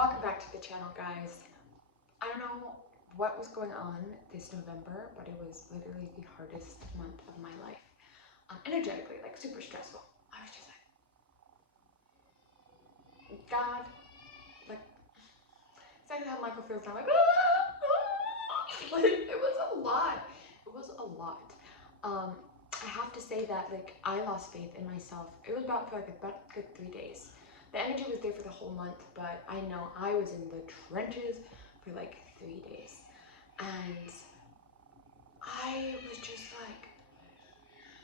Welcome back to the channel, guys. I don't know what was going on this November, but it was literally the hardest month of my life. Energetically, like super stressful. I was just like, God, like, exactly how Michael feels now, like, like, it was a lot. It was a lot. I have to say that, like, I lost faith in myself. It was about for like about good 3 days. The energy was there for the whole month, but I know I was in the trenches for like 3 days. And I was just like,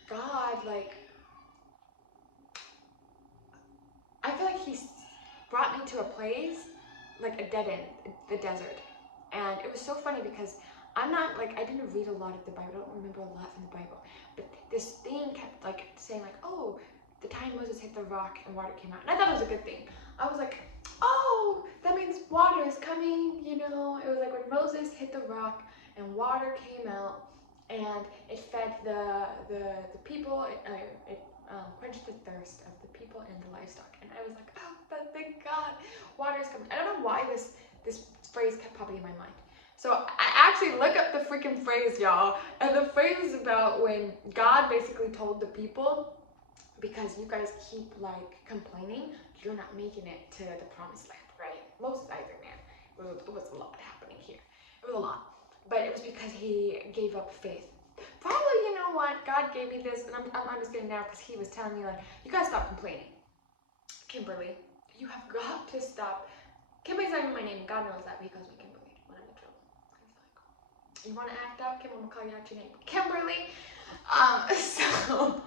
God, like, I feel like He brought me to a place, like a dead end, the desert. And it was so funny because I'm not, like, I didn't read a lot of the Bible, I don't remember a lot from the Bible, but this thing kept, like, saying, like, oh, the time Moses hit the rock and water came out. And I thought it was a good thing. I was like, oh, that means water is coming, you know? It was like when Moses hit the rock and water came out and it fed the people, it quenched the thirst of the people and the livestock. And I was like, oh, thank God, water is coming. I don't know why this phrase kept popping in my mind. So I actually look up the freaking phrase, y'all. And the phrase is about when God basically told the people, because you guys keep like complaining, you're not making it to the promised land, right? Moses either, man. It was a lot happening here. It was a lot. But it was because he gave up faith. Probably, you know what? God gave me this, and I'm understanding now because he was telling me, like, you gotta stop complaining. Kimberly, you have got to stop. Kimberly's not even my name. God knows that, but he calls me Kimberly when I'm in trouble. He's like, you want to act out, Kim? I'm gonna call you out your name, Kimberly. So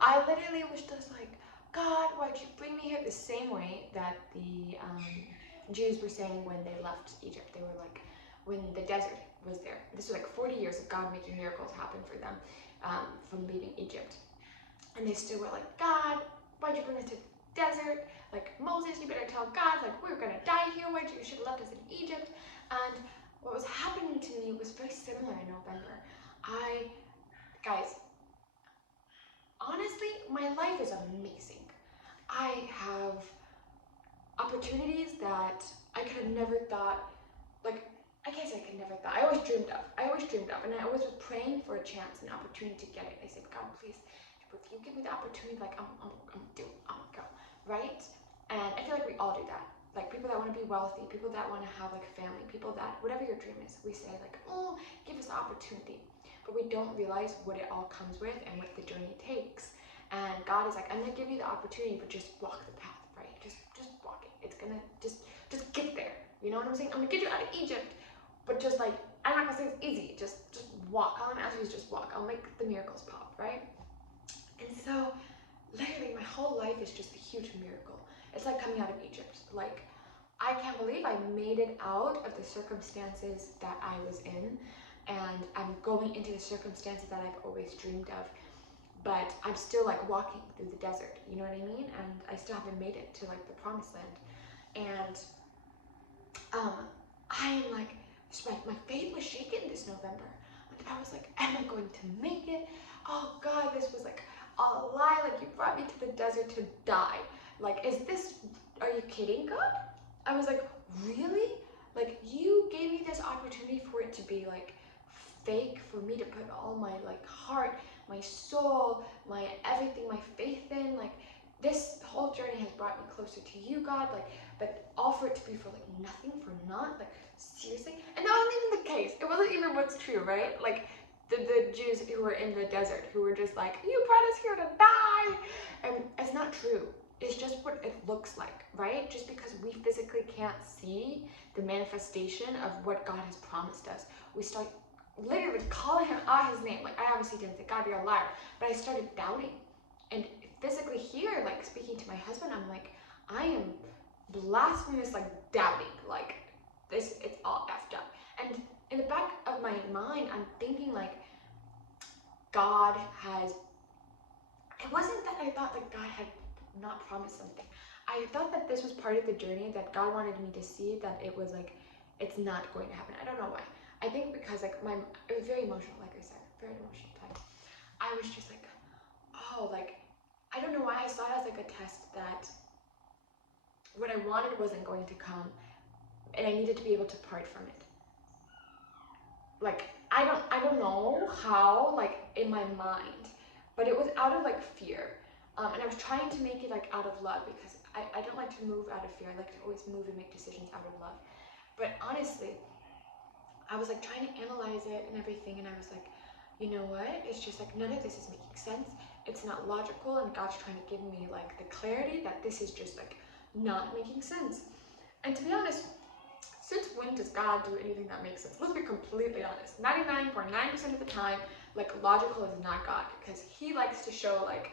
I literally was just like, God, why'd you bring me here? The same way that the Jews were saying when they left Egypt. They were like, when the desert was there. This was like 40 years of God making miracles happen for them from leaving Egypt. And they still were like, God, why'd you bring us to the desert? Like, Moses, you better tell God, like, we're gonna die here. You should have left us in Egypt. And what was happening to me was very similar in November. Guys, honestly, my life is amazing. I have opportunities that I could have never thought, like, I can't say I could never thought, I always dreamed of, and I always was praying for a chance, an opportunity to get it. I said, God, please, if you give me the opportunity, like, I'm gonna go, right? And I feel like we all do that. Like, people that want to be wealthy, people that want to have, like, a family, people that, whatever your dream is, we say, like, oh, give us the opportunity. But we don't realize what it all comes with and what the journey takes. And God is like, I'm gonna give you the opportunity, but just walk the path, right? Just walk it. It's gonna just get there. You know what I'm saying? I'm gonna get you out of Egypt, but just like, I'm not gonna say it's easy. Just walk. All I'm asking is just walk. I'll make the miracles pop, right? And so, literally, my whole life is just a huge miracle. It's like coming out of Egypt. Like, I can't believe I made it out of the circumstances that I was in, and I'm going into the circumstances that I've always dreamed of, but I'm still like walking through the desert, you know what I mean? And I still haven't made it to like the promised land. And I am like, my faith was shaken this November. I was like, am I going to make it? Oh God, this was like a lie. Like, you brought me to the desert to die. Like, are you kidding, God? I was like, really? Like, you gave me this opportunity for it to be like fake, for me to put all my like heart, my soul, my everything, my faith in. Like, this whole journey has brought me closer to you, God. Like, but all for it to be for like nothing, for naught. Like, seriously? And that wasn't even the case. It wasn't even what's true, right? Like, the Jews who were in the desert, who were just like, you brought us here to die. And it's not true. It's just what it looks like, right? Just because we physically can't see the manifestation of what God has promised us, we start literally calling him out his name. Like, I obviously didn't say, God, you're a liar, but I started doubting. And physically here, like, speaking to my husband, I'm like, I am blasphemous, like, doubting. Like, this, it's all effed up. And in the back of my mind, I'm thinking, like, God has, it wasn't that I thought that God had not promised something. I thought that this was part of the journey, that God wanted me to see that it was like, it's not going to happen. I don't know why. I think because like it was very emotional, like I said, very emotional time. I was just like, oh, like, I don't know why I saw it as like a test that what I wanted wasn't going to come, and I needed to be able to part from it. Like, I don't know how, like, in my mind, but it was out of like fear. And I was trying to make it like out of love, because I don't like to move out of fear. I like to always move and make decisions out of love. But honestly, I was like trying to analyze it and everything, and I was like, you know what? It's just like none of this is making sense. It's not logical, and God's trying to give me like the clarity that this is just like not making sense. And to be honest, since when does God do anything that makes sense? Let's be completely honest. 99.9% of the time, like, logical is not God, because he likes to show like,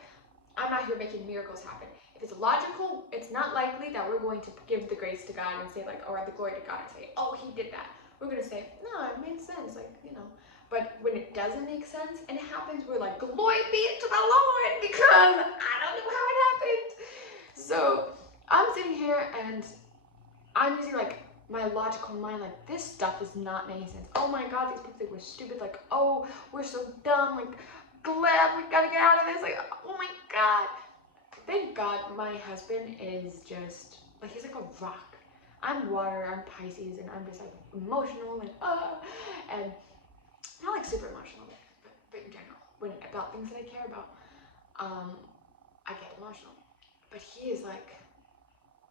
I'm out here making miracles happen. If it's logical, it's not likely that we're going to give the grace to God and say like, or the glory to God and say, oh, he did that. We're going to say, no, it made sense, like, you know. But when it doesn't make sense and it happens, we're like, glory be to the Lord, because I don't know how it happened. So I'm sitting here and I'm using like my logical mind, like, this stuff is not making sense. Oh my God, these people think we're stupid. Like, oh, we're so dumb. Like, Gleb, we gotta get out of this. Like, oh my God. Thank God my husband is just, like, he's like a rock. I'm water, I'm Pisces, and I'm just like emotional and not like super emotional, but in general, when about things that I care about, I get emotional. But he is like,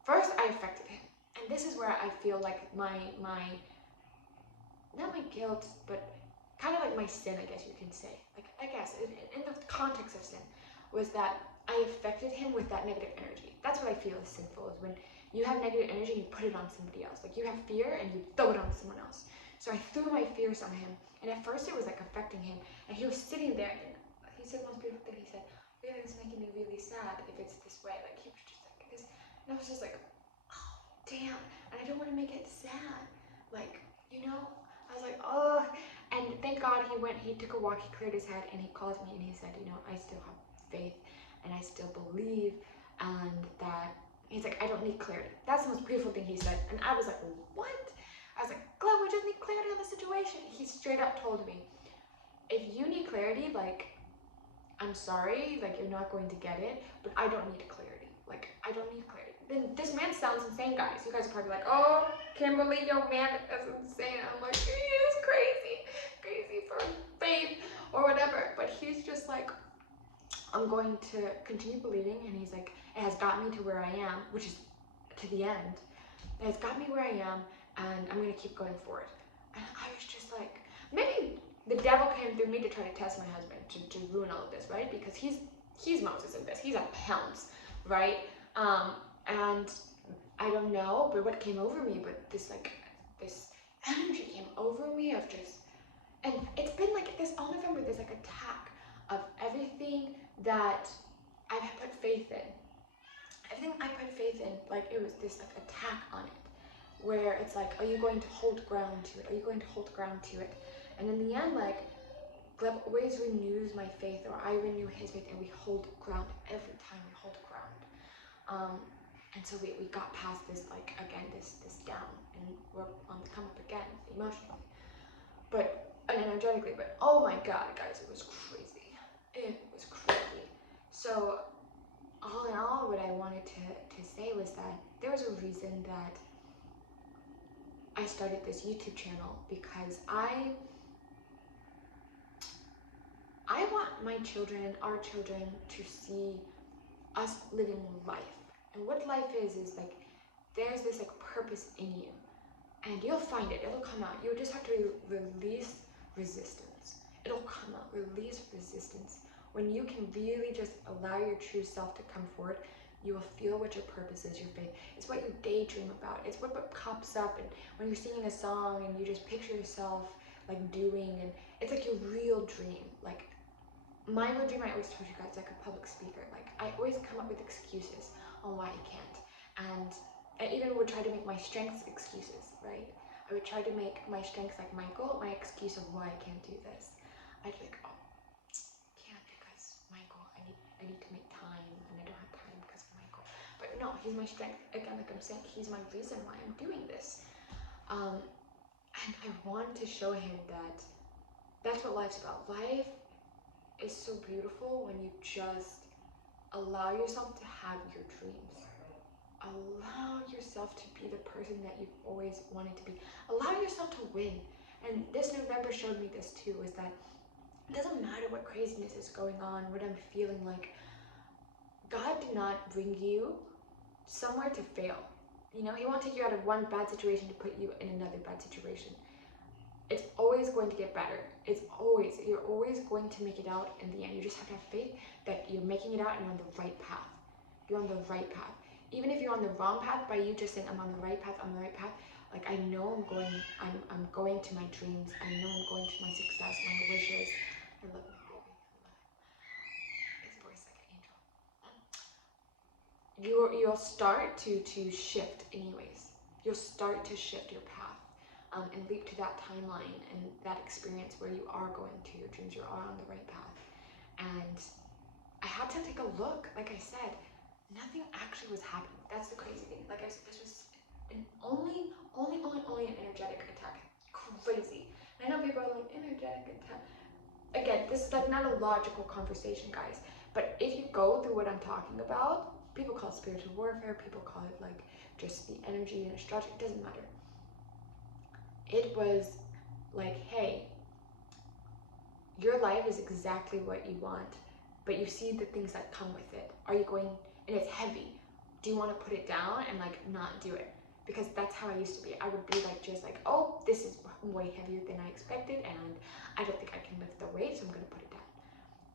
first I affected him. And this is where I feel like my not my guilt, but kind of like my sin, I guess you can say. Like, I guess in the context of sin, was that I affected him with that negative energy. That's what I feel is sinful, is when you have negative energy and you put it on somebody else. Like, you have fear and you throw it on someone else. So I threw my fears on him, and at first it was like affecting him, and he was sitting there, and he said the most beautiful thing. He said, really, it's making me really sad if it's this way. Like, he was just like this, and I was just like, damn, and I don't want to make it sad, like, you know. I was like, oh. And thank God he took a walk, he cleared his head, and he called me and he said, you know, I still have faith and I still believe, and that he's like, I don't need clarity. That's the most beautiful thing he said. And I was like, what? I was like, Gleb, we just need clarity on the situation. He straight up told me, if you need clarity, like, I'm sorry, like, you're not going to get it, but I don't need clarity. Like, I don't need clarity. Then this man sounds insane, guys. You guys are probably like, oh, Kimberly, yo, man, that's insane. I'm like, he is crazy for faith or whatever. But he's just like, I'm going to continue believing, and he's like, it has got me to where I am, which is to the end. It has got me where I am, and I'm going to keep going forward. And I was just like, maybe the devil came through me to try to test my husband, to ruin all of this, right? Because he's Moses in this. He's a pounce, right? And I don't know, but what came over me, but this energy came over me of just, and it's been like this all November, there's like attack of everything that I've put faith in. Everything I put faith in, like, it was this like attack on it, where it's like, are you going to hold ground to it? Are you going to hold ground to it? And in the end, like, Gleb always renews my faith, or I renew his faith, and we hold ground every time we hold ground. And so we got past this, like, again, this down, and we're on the come up again, emotionally, but, and energetically, but oh my God, guys, it was crazy. It was crazy. So, all in all, what I wanted to say was that there was a reason that I started this YouTube channel, because I want my children, our children, to see us living life. And what life is like, there's this like purpose in you, and you'll find it, it'll come out. You just have to release resistance. It'll come out, release resistance. When you can really just allow your true self to come forward, you will feel what your purpose is, your faith. It's what you daydream about. It's what pops up, and when you're singing a song and you just picture yourself like doing, and it's like your real dream. Like, my real dream, I always told you guys, like a public speaker. Like, I always come up with excuses on why I can't, and I even would try to make my strengths excuses, right? I would try to make my strengths, like Michael, my excuse of why I can't do this. I'd be like, oh, can't, because Michael, I need to make time, and I don't have time because of Michael. But no, he's my strength. Again, like I'm saying, he's my reason why I'm doing this. And I want to show him that that's what life's about. Life is so beautiful when you just allow yourself to have your dreams. allow yourself to be the person that you've always wanted to be. Allow yourself to win. And this November showed me this too, is that it doesn't matter what craziness is going on, what I'm feeling like. God did not bring you somewhere to fail. You know, he won't take you out of one bad situation to put you in another bad situation. It's always going to get better. You're always going to make it out in the end. You just have to have faith that you're making it out and you're on the right path. You're on the right path. Even if you're on the wrong path, by you just saying, I'm on the right path, I'm on the right path, like I know I'm going to my dreams. I know I'm going to my success, my wishes. I love my baby. It's a voice like an angel. You'll start to shift anyways. You'll start to shift your path. And leap to that timeline and that experience where you are going to your dreams, you are on the right path. And I had to take a look. Like I said, nothing actually was happening. That's the crazy thing. Like I said, this was only an energetic attack. Crazy. And I know people are like, energetic attack. Again, this is like not a logical conversation, guys. But if you go through what I'm talking about, people call it spiritual warfare, people call it like just the energy and astrology, it doesn't matter. It was like, hey, your life is exactly what you want, but you see the things that come with it. Are you going, and it's heavy. Do you want to put it down and like not do it? Because that's how I used to be. I would be like, just like, oh, this is way heavier than I expected, and I don't think I can lift the weight, so I'm going to put it down.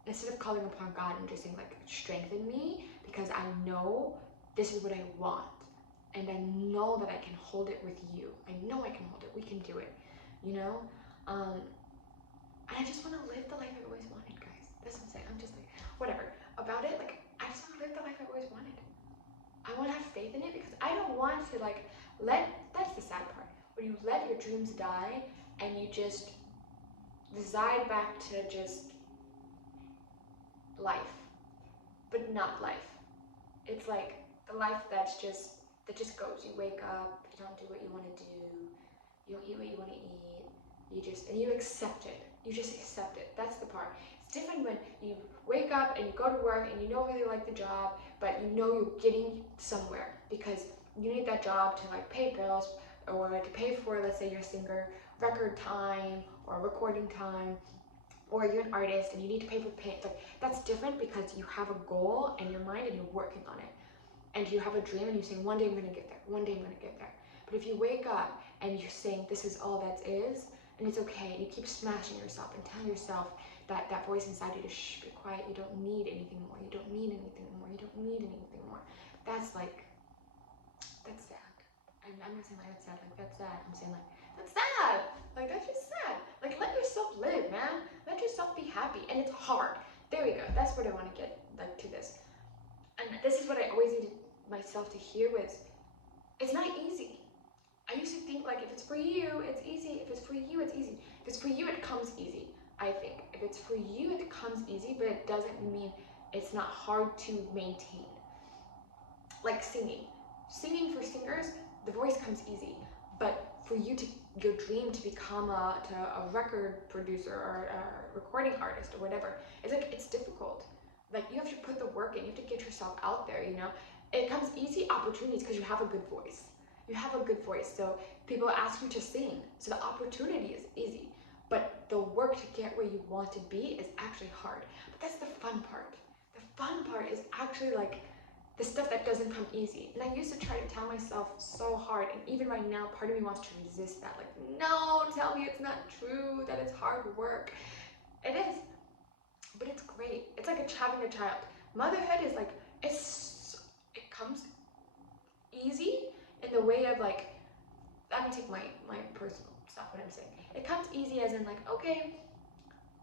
Instead of calling upon God and just saying like, strengthen me, because I know this is what I want. And I know that I can hold it with you. I know I can hold it. We can do it, you know? And I just want to live the life I've always wanted, guys. That's what I'm saying. I'm just like, whatever. About it, like, I just want to live the life I've always wanted. I want to have faith in it because I don't want to, like, that's the sad part. When you let your dreams die and you just reside back to just life, but not life. It's like the life that just goes. You wake up, you don't do what you want to do, you don't eat what you want to eat, and you accept it. You just accept it. That's the part. It's different when you wake up and you go to work and you don't really like the job, but you know you're getting somewhere because you need that job to like pay bills or to pay for, let's say, your singer record time or recording time, or you're an artist and you need to pay for paint. Like, that's different because you have a goal in your mind and you're working on it. And you have a dream and you're saying, one day I'm gonna get there, one day I'm gonna get there. But if you wake up and you're saying, this is all that is, and it's okay, and you keep smashing yourself and telling yourself that voice inside you to shh, be quiet, you don't need anything more, you don't need anything more, you don't need anything more. That's like, that's sad. And I'm not saying like that's sad, like that's sad. I'm saying like, that's sad. Like, that's just sad. Like, let yourself live, man. Let yourself be happy. And it's hard. There we go. That's what I want to get like to this. And this is what I always needed myself to hear was, it's not easy. I used to think like, if it's for you, it's easy. If it's for you, it's easy. If it's for you, it comes easy, I think. If it's for you, it comes easy, but it doesn't mean it's not hard to maintain. Like singing. Singing for singers, the voice comes easy. But for you to, your dream to become a record producer or a recording artist or whatever, it's like, it's difficult. Like, you have to put the work in, you have to get yourself out there, you know? It comes easy opportunities because you have a good voice. You have a good voice, so people ask you to sing. So the opportunity is easy. But the work to get where you want to be is actually hard. But that's the fun part. The fun part is actually like the stuff that doesn't come easy. And I used to try to tell myself so hard, and even right now, part of me wants to resist that. Like, no, tell me it's not true, that it's hard work. It is. But it's great. It's like having a child. Motherhood is like, it comes easy in the way of like, I'm gonna take my personal stuff, what I'm saying. It comes easy as in like, okay,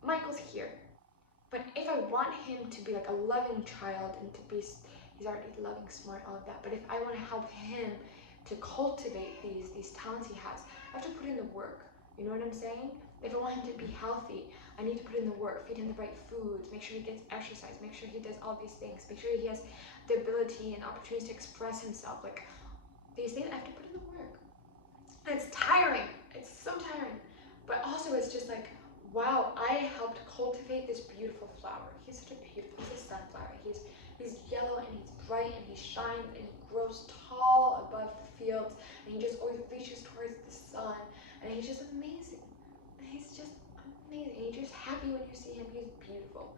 Michael's here. But if I want him to be like a loving child and to be, he's already loving, smart, all of that. But if I want to help him to cultivate these talents he has, I have to put in the work. You know what I'm saying? If I want him to be healthy, I need to put in the work, feed him the right foods, make sure he gets exercise, make sure he does all these things, make sure he has the ability and opportunities to express himself. Like, these things, I have to put in the work. And it's tiring. It's so tiring. But also it's just like, wow, I helped cultivate this beautiful flower. He's such a beautiful, he's a sunflower. He's yellow and he's bright and he shines and he grows tall above the fields, and he just always reaches towards the sun, and he's just amazing. He's just amazing. You're just happy when you see him. He's beautiful.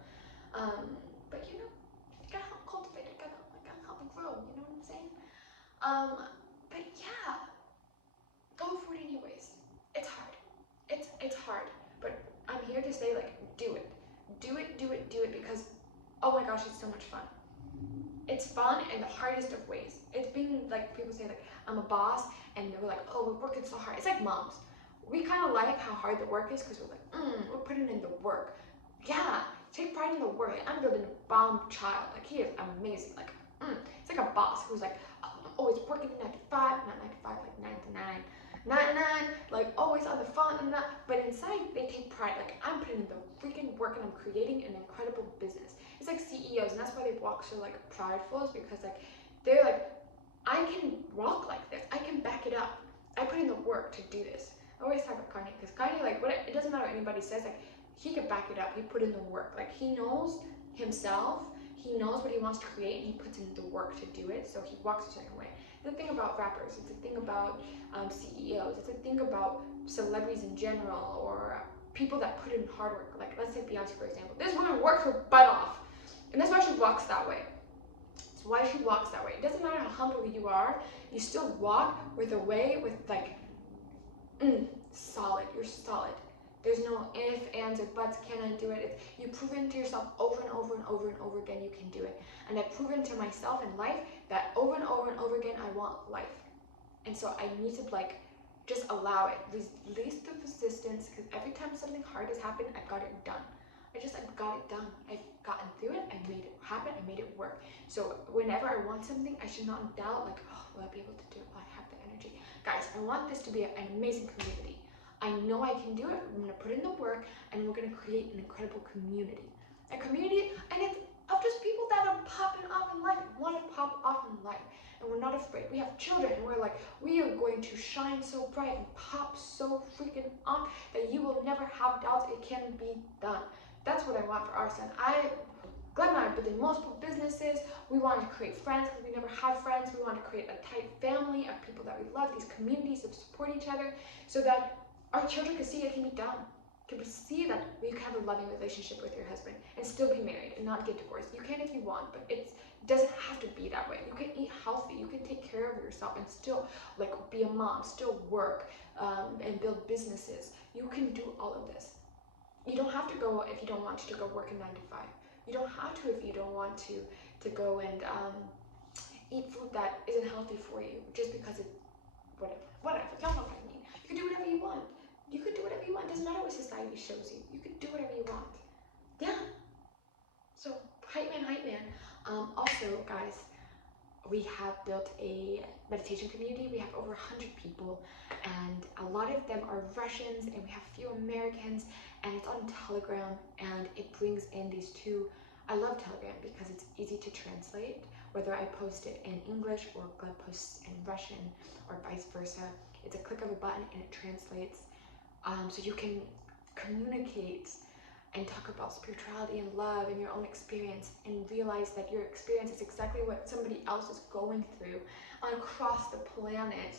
But you know, you gotta help cultivate it. Gotta help it grow. You know what I'm saying? But yeah, go for it anyways. It's hard. It's hard. But I'm here to say, like, do it. Do it, do it, do it, because oh my gosh, it's so much fun. It's fun in the hardest of ways. It's being, like, people say, like, I'm a boss, and they're like, oh, we're working so hard. It's like moms. We kind of like how hard the work is, because we're like, we're putting in the work. Yeah, take pride in the work. Like, I'm building a bomb child. Like, he is amazing. Like, it's like a boss who's like, oh, I'm always working 9 to 5, not 9 to 5, like 9 to 9. 9 to 9, like always on the phone and that, but inside they take pride. Like, I'm putting in the freaking work and I'm creating an incredible business. It's like CEOs, and that's why they walk so like prideful, is because like they're like, I can walk like this, I can back it up, I put in the work to do this. I always talk about Kanye, because Kanye, like, what, it doesn't matter what anybody says, like, he could back it up. He put in the work. Like, he knows himself, he knows what he wants to create, and he puts in the work to do it, so he walks a certain way. It's a thing about rappers, it's a thing about CEOs, it's a thing about celebrities in general, or people that put in hard work. Like, let's take Beyonce, for example. This woman works her butt off, and that's why she walks that way. It's why she walks that way. It doesn't matter how humble you are, you still walk with a way, with like, solid. You're solid. There's no if, ands, or buts. Can I do it? You've proven to yourself over and over and over and over again you can do it. And I've proven to myself in life that over and over and over again I want life. And so I need to, like, just allow it. Release the resistance, because every time something hard has happened, I've got it done. I've got it done. I've gotten through it. I made it happen. I made it work. So whenever I want something, I should not doubt, like, oh, will I be able to do it? Will I have the energy? Guys, I want this to be an amazing community. I know I can do it. I'm going to put in the work, and we're going to create an incredible community. A community, and it's of just people that are popping off in life, want to pop off in life. And we're not afraid. We have children, and we're like, we are going to shine so bright and pop so freaking off that you will never have doubts it can be done. That's what I want for our son. Glenn and I are building multiple businesses. We want to create friends, because we never had friends. We want to create a tight family of people that we love, these communities that support each other, so that our children can see it can be done. Can see that you can have a loving relationship with your husband and still be married and not get divorced. You can if you want, but it doesn't have to be that way. You can eat healthy. You can take care of yourself and still, like, be a mom, still work, and build businesses. You can do all of this. You don't have to go, if you don't want to go work a 9 to 5. You don't have to if you don't want to go and eat food that isn't healthy for you, just because it, whatever. Y'all know what I mean. You can do whatever you want. You can do whatever you want. It doesn't matter what society shows you. You can do whatever you want. Yeah. So, hype man. Also, guys, we have built a meditation community. We have over 100 people, and a lot of them are Russians, and we have a few Americans, and it's on Telegram, and it brings in these two. I love Telegram because it's easy to translate, whether I post it in English or Glenn posts in Russian, or vice versa. It's a click of a button and it translates. So you can communicate and talk about spirituality and love and your own experience, and realize that your experience is exactly what somebody else is going through across the planet.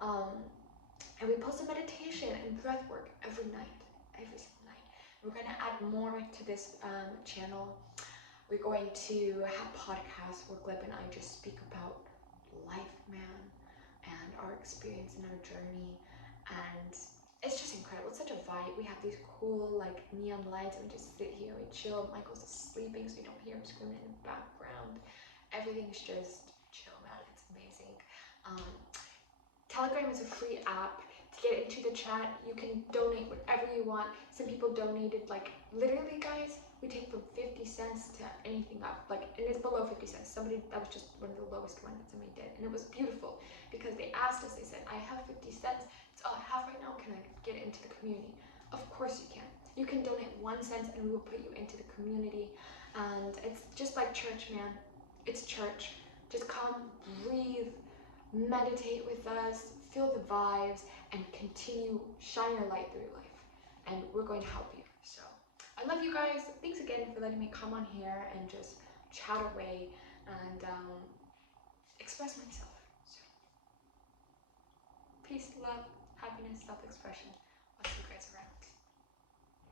And we post a meditation and breath work every single night. We're going to add more to this channel. We're going to have podcasts where Gleb and I just speak about life, man, and our experience and our journey, and it's just incredible. It's such a vibe. We have these cool, like, neon lights, and we just sit here, we chill. Michael's sleeping, so you don't hear him screaming in the background. Everything's just chill, man. It's amazing. Telegram is a free app. To get into the chat, you can donate whatever you want. Some people donated, like, literally, guys, we take from 50 cents to anything up, like, and it's below 50 cents. Somebody, that was just one of the lowest ones that somebody did, and it was beautiful, because they asked us, they said, I have 50 cents, it's all I have right now, can I get into the community? Of course you can. You can donate 1 cent and we will put you into the community. And it's just like church, man. It's church. Just come, breathe, meditate with us, feel the vibes, and continue shining a light through your life. And we're going to help you. So I love you guys. Thanks again for letting me come on here and just chat away. And express myself. So, peace, love, happiness, self-expression. I'll see you guys around.